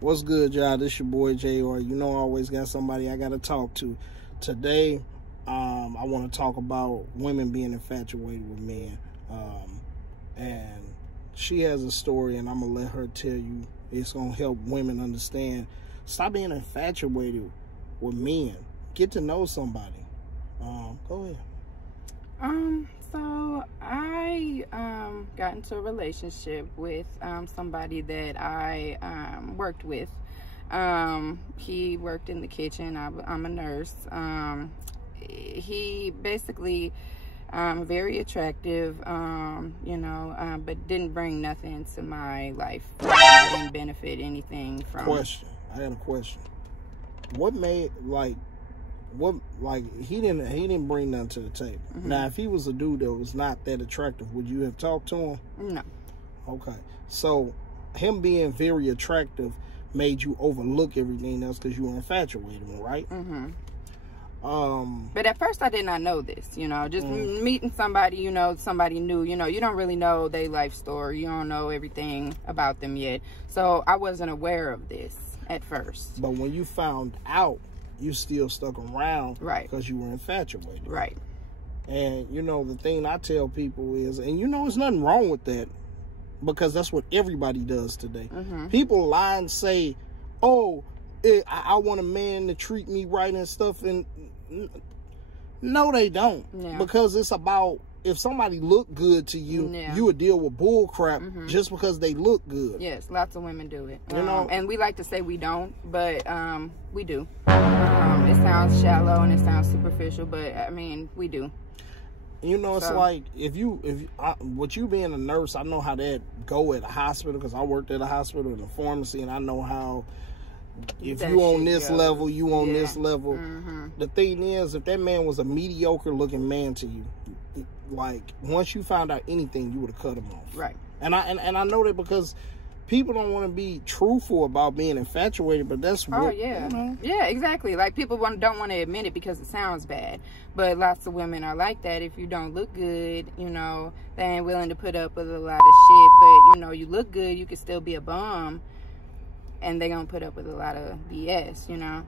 What's good, y'all? This your boy JR. You know I always got somebody I gotta talk to. Today, I want to talk about women being infatuated with men. And she has a story, and I'm gonna let her tell you. It's gonna help women understand. Stop being infatuated with men. Get to know somebody. Go ahead. So I got into a relationship with somebody that I worked with. He worked in the kitchen. I'm a nurse. He basically very attractive, you know, but didn't bring nothing to my life. Didn't benefit anything from. Question. I got a question. What made he didn't bring nothing to the table. Mm-hmm. Now, if he was a dude that was not that attractive, would you have talked to him? No. Okay. So him being very attractive made you overlook everything else because you were infatuated, right? Mm-hmm. But at first I did not know this, you know, just meeting somebody, you know, somebody new, you know, you don't really know their life story. You don't know everything about them yet. So I wasn't aware of this at first. But when you found out, you still stuck around, right? Because you were infatuated, right? And you know the thing I tell people is, and you know, there's nothing wrong with that, because that's what everybody does today. Mm-hmm. People lie and say, "Oh, I want a man to treat me right and stuff," and no, they don't, because it's about. If somebody look good to you, you would deal with bull crap just because they look good. Yes, lots of women do it. You know, and we like to say we don't, but we do. It sounds shallow and it sounds superficial, but I mean, we do. You know, it's like with you being a nurse, I know how that go at a hospital because I worked at a hospital in a pharmacy, and I know how. If that you on this level, you on this level. The thing is, if that man was a mediocre looking man to you, like once you found out anything, you would have cut him off. Right. And I know that because people don't want to be truthful about being infatuated, but that's what. Oh yeah, you know? Yeah, exactly. Like people don't want to admit it because it sounds bad, but lots of women are like that. If you don't look good, you know, they ain't willing to put up with a lot of shit. But you know, you look good, you can still be a bum, and they gonna put up with a lot of BS. You know.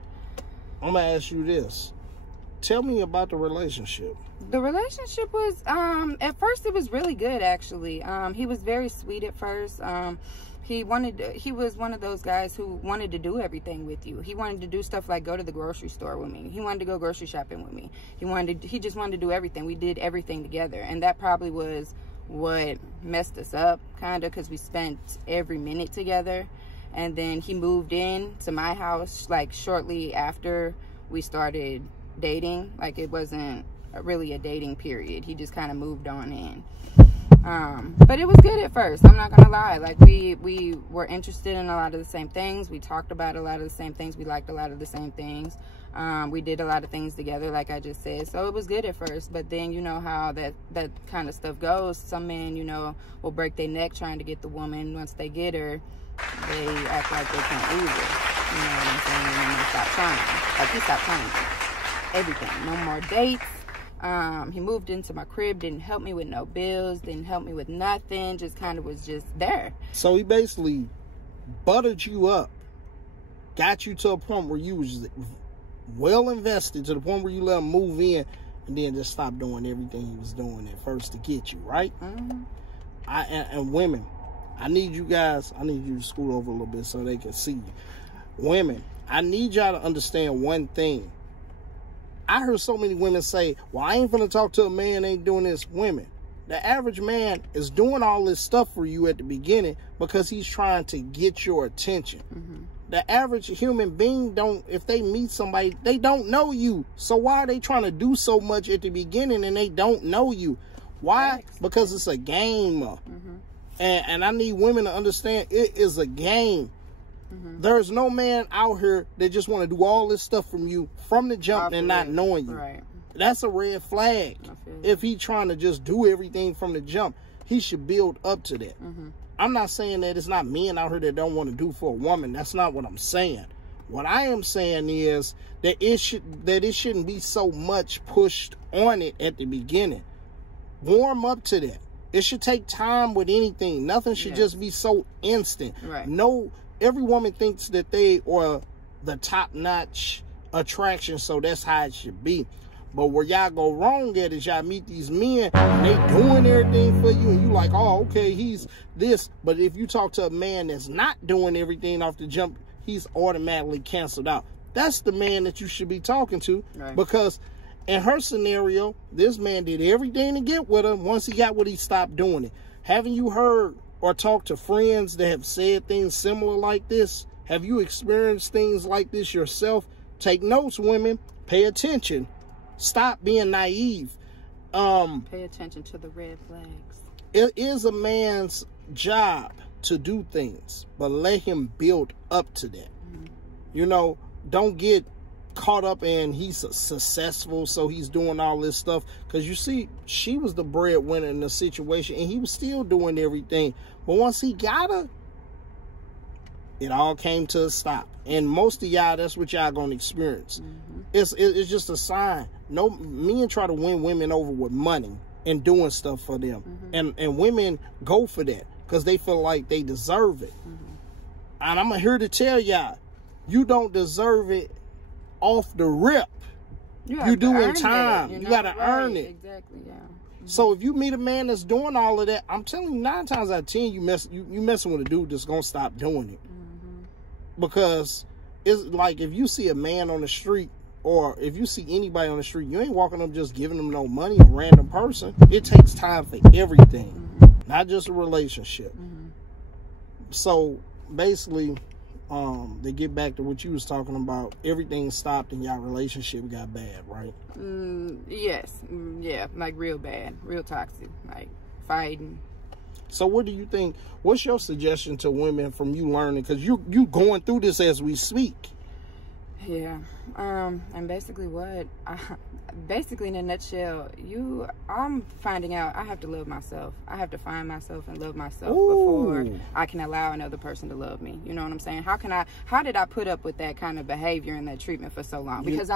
I'm gonna ask you this. Tell me about the relationship. The relationship was, at first it was really good, actually. He was very sweet at first. He was one of those guys who wanted to do everything with you. He wanted to do stuff like go to the grocery store with me. He wanted to go grocery shopping with me. He just wanted to do everything. We did everything together. And that probably was what messed us up, kind of, because we spent every minute together. And then he moved in to my house, like, shortly after we started dating. Like, it wasn't really a dating period. He just kind of moved on in. But it was good at first. I'm not gonna lie. Like, we were interested in a lot of the same things. We talked about a lot of the same things. We liked a lot of the same things. We did a lot of things together, like I just said. So it was good at first. But then you know how that kind of stuff goes. Some men, you know, will break their neck trying to get the woman. Once they get her, they act like they can't lose her. You know what I'm saying? And then they stop trying. Like, he stopped trying everything. No more dates. He moved into my crib, didn't help me with no bills, didn't help me with nothing, just kind of was just there. So he basically buttered you up, got you to a point where you was well invested, to the point where you let him move in, and then just stopped doing everything he was doing at first to get you, right? And women, I need you to scoot over a little bit so they can see you. Women, I need y'all to understand one thing. I heard so many women say, well, I ain't gonna talk to a man that ain't doing this. Women, the average man is doing all this stuff for you at the beginning because he's trying to get your attention. The average human being if they meet somebody, they don't know you. So why are they trying to do so much at the beginning and they don't know you? Why? Because it's a game. And I need women to understand it is a game. There's no man out here that just want to do all this stuff from you from the jump and not knowing you. Right. That's a red flag. If he trying to just do everything from the jump, he should build up to that. I'm not saying that it's not men out here that don't want to do for a woman. That's not what I'm saying. What I am saying is that it shouldn't be so much pushed on it at the beginning. Warm up to that. It should take time with anything. Nothing should just be so instant. Right. No. every woman thinks that they are the top-notch attraction, so that's how it should be. But where y'all go wrong at is y'all meet these men and they doing everything for you, and you like, oh, okay, he's this. But if you talk to a man that's not doing everything off the jump, he's automatically canceled out. That's the man that you should be talking to, right? Because in her scenario, this man did everything to get with her. Once he got what, he stopped doing it. Haven't you heard or talked to friends that have said things similar like this? Have you experienced things like this yourself? Take notes, women. Pay attention. Stop being naive. Pay attention to the red flags. It is a man's job to do things, but let him build up to that. You know, don't get caught up in he's successful, so he's doing all this stuff. Because you see, she was the breadwinner in the situation, and he was still doing everything. But once he got her, it all came to a stop. And most of y'all, that's what y'all gonna experience. It's just a sign. No, men try to win women over with money and doing stuff for them. And women go for that because they feel like they deserve it. And I'm here to tell y'all, you don't deserve it off the rip. You do in time. You gotta earn it. Exactly, yeah. So if you meet a man that's doing all of that, I'm telling you, 9 times out of 10, you messing with a dude that's gonna stop doing it. Because it's like, if you see a man on the street, or if you see anybody on the street, you ain't walking up just giving them no money, a random person. It takes time for everything, not just a relationship. So basically, they get back to what you was talking about. Everything stopped and y'all relationship got bad, right? Yes. Yeah, like real bad, real toxic, like fighting. So what do you think, what's your suggestion to women from you learning? Because you going through this as we speak. Yeah. And basically basically in a nutshell, I'm finding out I have to love myself. I have to find myself and love myself before I can allow another person to love me. You know what I'm saying? How did I put up with that kind of behavior and that treatment for so long? Because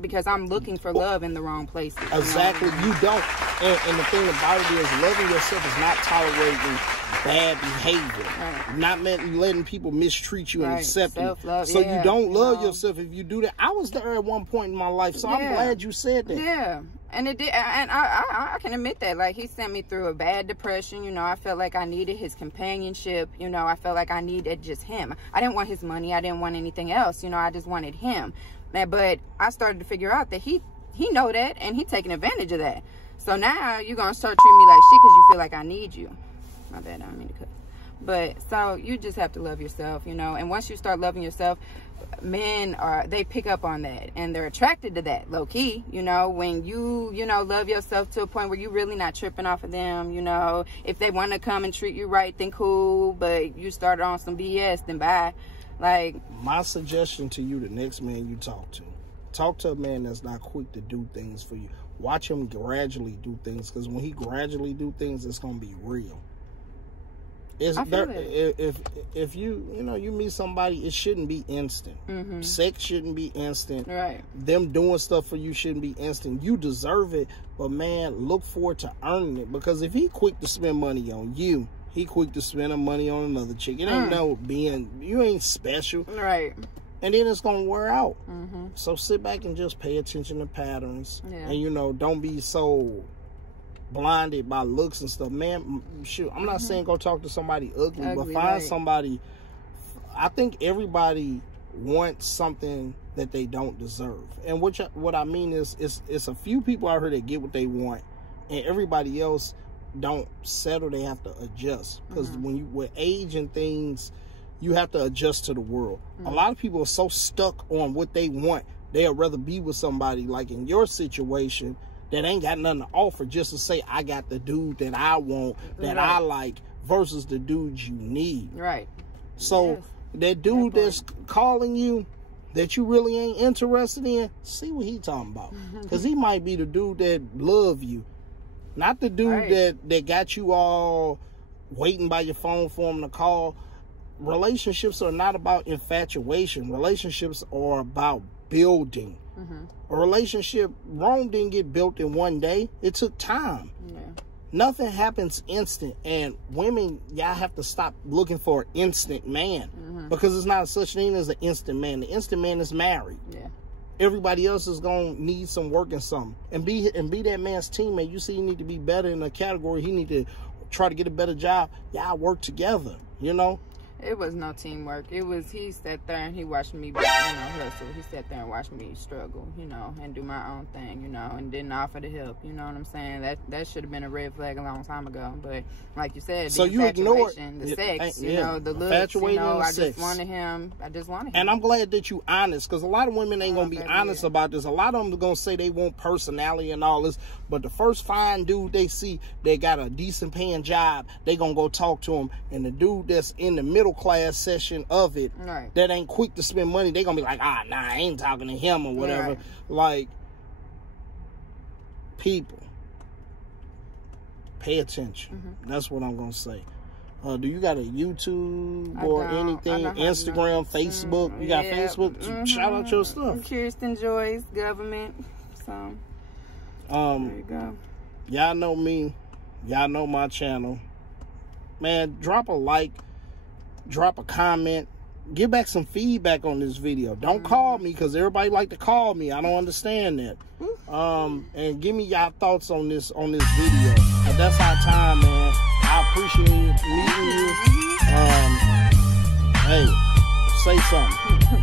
because I'm looking for love in the wrong places. Exactly. You don't. And the thing about it is, loving yourself is not tolerating bad behavior. Right. Not letting people mistreat you and accept you. So you don't love yourself if you do that. I was there at one point in my life, so I'm glad you said that. Yeah. And it did, and I can admit that. Like, he sent me through a bad depression. You know, I felt like I needed his companionship. You know, I felt like I needed just him. I didn't want his money. I didn't want anything else. You know, I just wanted him. But I started to figure out that he know that, and he taking advantage of that. So now you're gonna start treating me like shit because you feel like I need you. My bad, I don't mean to cut. But so you just have to love yourself, you know. And once you start loving yourself, men they pick up on that, and they're attracted to that, low key. You know, when you love yourself to a point where you're really not tripping off of them. You know, if they want to come and treat you right, then cool. But you started on some BS, then bye. Like, my suggestion to you, the next man you talk to a man that's not quick to do things for you. Watch him gradually do things, because when he gradually do things, it's gonna be real. If you meet somebody, it shouldn't be instant. Sex shouldn't be instant. Right. Them doing stuff for you shouldn't be instant. You deserve it, but man, look forward to earning it. Because if he quick to spend money on you, he quick to spend money on another chick. It ain't you ain't special. Right. And then it's gonna wear out. So sit back and just pay attention to patterns. And don't be so blinded by looks and stuff. Man, shoot, I'm not saying go talk to somebody ugly, but find somebody. I think everybody wants something that they don't deserve. And what I mean is, it's a few people out here that get what they want, and everybody else don't settle. They have to adjust, because with age and things, you have to adjust to the world. A lot of people are so stuck on what they want, they'd rather be with somebody like in your situation that ain't got nothing to offer, just to say, I got the dude that I want, that I like, versus the dude you need. Right. So that dude that's calling you that you really ain't interested in, see what he talking about. Because he might be the dude that love you, not the dude that got you all waiting by your phone for him to call. Relationships are not about infatuation. Relationships are about building. A relationship, Rome didn't get built in one day. It took time. Nothing happens instant. And women, y'all have to stop looking for an instant man. Because it's not such thing as an instant man. The instant man is married. Yeah. Everybody else is gonna need some work and something. And be that man's teammate. You see, he need to be better in a category. He need to try to get a better job. Y'all work together. You know. It was no teamwork. It was, he sat there and he watched me, hustle. He sat there and watched me struggle, and do my own thing, and didn't offer to help. You know what I'm saying? That should have been a red flag a long time ago. But like you said, so you ignored the sex, the looks, I sex. just wanted him. And I'm glad that you honest, because a lot of women ain't gonna be honest about this. A lot of them are gonna say they want personality and all this, but the first fine dude they see, they got a decent paying job, they gonna go talk to him, and the dude that's in the middle class session of it, that ain't quick to spend money, they gonna be like, nah, I ain't talking to him or whatever. Right. Like, people, pay attention. That's what I'm gonna say. Do you got a YouTube or anything? Instagram, Facebook? You got Facebook? Shout out your stuff. Kirsten Joyce, government. So there you go. Y'all know me. Y'all know my channel. Man, drop a like. Drop a comment. Give back some feedback on this video. Don't call me, because everybody like to call me. I don't understand that. And give me y'all thoughts on this video. But that's our time, man. I appreciate meeting you. Hey, say something.